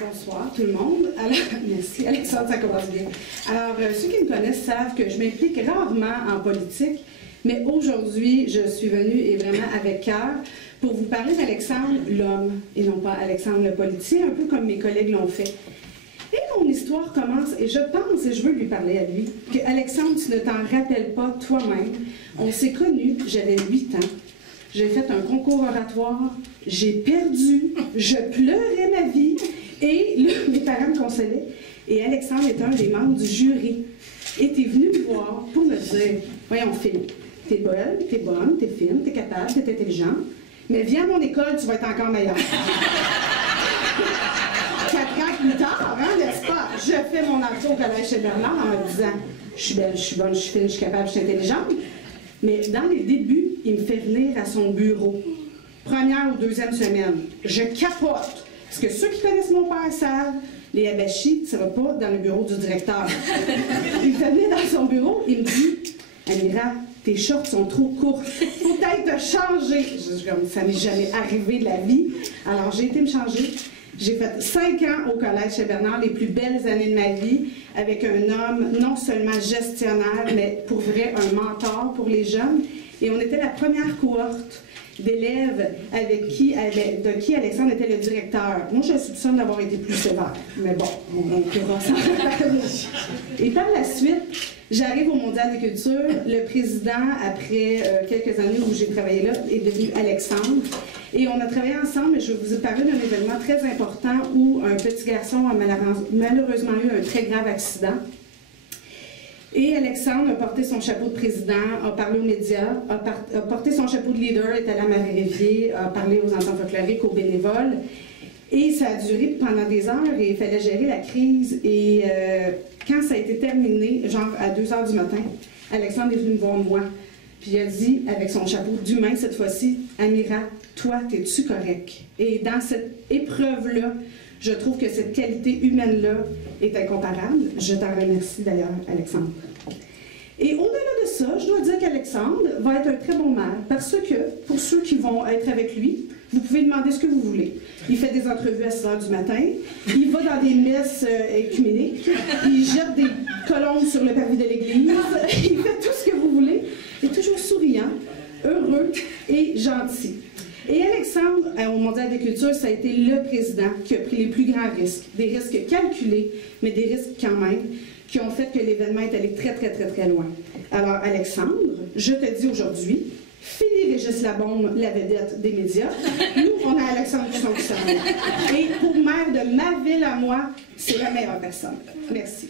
Bonsoir tout le monde. Alors, merci Alexandre, ça commence bien. Alors, ceux qui me connaissent savent que je m'implique rarement en politique, mais aujourd'hui, je suis venue et vraiment avec cœur pour vous parler d'Alexandre l'homme et non pas Alexandre le politicien, un peu comme mes collègues l'ont fait. Et mon histoire commence, et je pense, et je veux lui parler à lui, que Alexandre, tu ne t'en rappelles pas toi-même. On s'est connus, j'avais 8 ans. J'ai fait un concours oratoire, j'ai perdu, je pleurais ma vie, et là, mes parents me consolaient. Et Alexandre est un des membres du jury. Et t'es venu me voir pour me dire, voyons Phil, t'es belle, t'es bonne, t'es fine, t'es capable, t'es intelligente, mais viens à mon école, tu vas être encore meilleure. 4 ans plus tard, hein, n'est-ce pas? Je fais mon entrée au collège chez Bernard en me disant, je suis belle, je suis bonne, je suis fine, je suis capable, je suis intelligente. Mais dans les débuts, il me fait venir à son bureau. Première ou deuxième semaine, je capote. Parce que ceux qui connaissent mon père savent, les abachis, ça ne va pas dans le bureau du directeur. Il me fait venir dans son bureau, il me dit, Amira, tes shorts sont trop courtes, faut peut-être te changer. Ça m'est jamais arrivé de la vie. Alors j'ai été me changer. J'ai fait 5 ans au collège chez Bernard, les plus belles années de ma vie, avec un homme non seulement gestionnaire, mais pour vrai un mentor pour les jeunes. Et on était la première cohorte d'élèves de qui Alexandre était le directeur. Moi, je soupçonne d'avoir été plus sévère, mais bon, on pourra s'en reparler. Et par la suite, j'arrive au Mondial de culture. Le président, après quelques années où j'ai travaillé là, est devenu Alexandre. Et on a travaillé ensemble, et je vais vous parler d'un événement très important où un petit garçon a malheureusement eu un très grave accident. Et Alexandre a porté son chapeau de président, a parlé aux médias, a porté son chapeau de leader, est allé à Marie-Rivier, a parlé aux enfants folkloriques, aux bénévoles. Et ça a duré pendant des heures et il fallait gérer la crise. Et quand ça a été terminé, genre à 2 h du matin, Alexandre est venu me voir moi. Puis il a dit, avec son chapeau d'humain cette fois-ci, Amira, toi, t'es-tu correct? Et dans cette épreuve-là, je trouve que cette qualité humaine-là est incomparable. Je t'en remercie d'ailleurs, Alexandre. Et au-delà de ça, je dois dire qu'Alexandre va être un très bon maire parce que, pour ceux qui vont être avec lui, vous pouvez demander ce que vous voulez. Il fait des entrevues à 6 h du matin, il va dans des messes écuméniques, il jette des colombes sur le parvis de l'église, il fait tout ce que vous voulez, il est toujours souriant, heureux et gentil. Et Alexandre, au Mondial de culture, ça a été le président qui a pris les plus grands risques. Des risques calculés, mais des risques quand même, qui ont fait que l'événement est allé très, très, très, très loin. Alors, Alexandre, je te dis aujourd'hui, fini Régis Labombe, la vedette des médias. Nous, on a Alexandre Cusson qui s'en va. Et pour maire de ma ville à moi, c'est la meilleure personne. Merci.